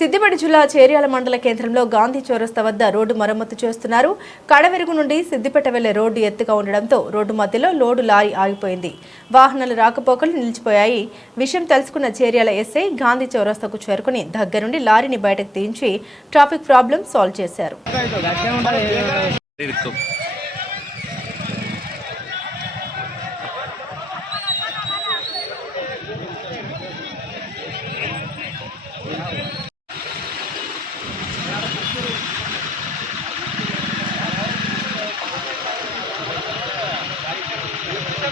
సిద్దిపేట జిల్లా చేర్యాల మండల కేంద్రంలో గాంధీ చౌరస్తా వద్ద రోడ్డు మరమ్మతు చేస్తున్నారు. కడవెరుగు నుండి సిద్దిపేట వెళ్ళే రోడ్డు ఎత్తుగా ఉండడంతో రోడ్డు మధ్యలో లోడు లారీ ఆగిపోయింది. వాహనాలు రాకపోకలు నిలిచిపోయాయి. విషయం తెలుసుకున్న చేర్యాల ఎస్ఐ గాంధీ చౌరస్తాకు చేరుకుని దగ్గరుండి లారీని బయటకు తీయించి ట్రాఫిక్ ప్రాబ్లం సాల్వ్ చేశారు.